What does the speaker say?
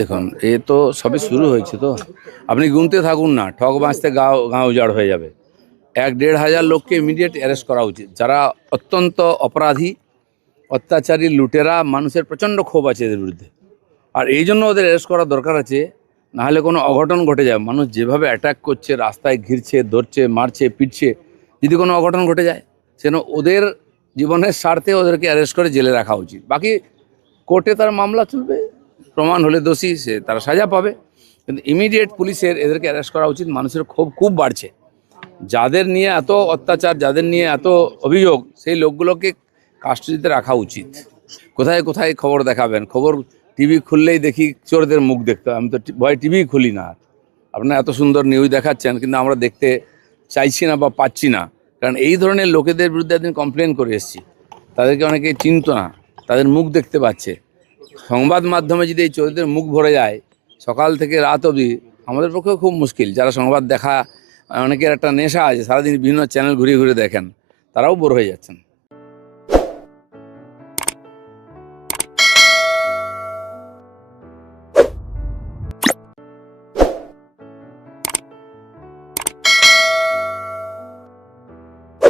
দেখুন এ তো সবে শুরু হয়েছে। তো আপনি গুনতে থাকুন না, ঠক বাঁচতে গাঁও গাঁও উজাড় হয়ে যাবে। ১-১.৫ হাজার লোককে ইমিডিয়েট অ্যারেস্ট করা উচিত, যারা অত্যন্ত অপরাধী, অত্যাচারী, লুটেরা। মানুষের প্রচণ্ড ক্ষোভ আছে এদের বিরুদ্ধে, আর এই জন্য ওদের অ্যারেস্ট করা দরকার আছে। নাহলে কোনো অঘটন ঘটে যায়। মানুষ যেভাবে অ্যাটাক করছে, রাস্তায় ঘিরছে, ধরছে, মারছে, পিটছে, যদি কোনো অঘটন ঘটে যায় সেজন্য ওদের জীবনের স্বার্থে ওদেরকে অ্যারেস্ট করে জেলে রাখা উচিত। বাকি কোর্টে তার মামলা চলবে, প্রমাণ হলে দোষী সে তারা সাজা পাবে, কিন্তু ইমিডিয়েট পুলিশের এদেরকে অ্যারেস্ট করা উচিত। মানুষের ক্ষোভ খুব বাড়ছে, যাদের নিয়ে এত অত্যাচার, যাদের নিয়ে এত অভিযোগ, সেই লোকগুলোকে কাস্টডিতে রাখা উচিত। কোথায় কোথায় খবর দেখাবেন? খবর টিভি খুললেই দেখি চোরদের মুখ দেখতে হয়। আমি তো ভয় টিভি খুলি না। আপনারা এত সুন্দর নিউজ দেখাচ্ছেন, কিন্তু আমরা দেখতে চাইছি না বা পাচ্ছি না। কারণ এই ধরনের লোকেদের বিরুদ্ধে একদিন কমপ্লেন করে এসেছি, তাদেরকে অনেকে চিনত না, তাদের মুখ দেখতে পাচ্ছে। সংবাদ মাধ্যমে যদি এই চোরদের মুখ ভরে যায় সকাল থেকে রাত অবধি, আমাদের পক্ষেও খুব মুশকিল। যারা সংবাদ দেখা, অনেকের একটা নেশা আছে, সারাদিন বিভিন্ন চ্যানেল ঘুরিয়ে ঘুরে দেখেন, তারাও বোর হয়ে যাচ্ছেন।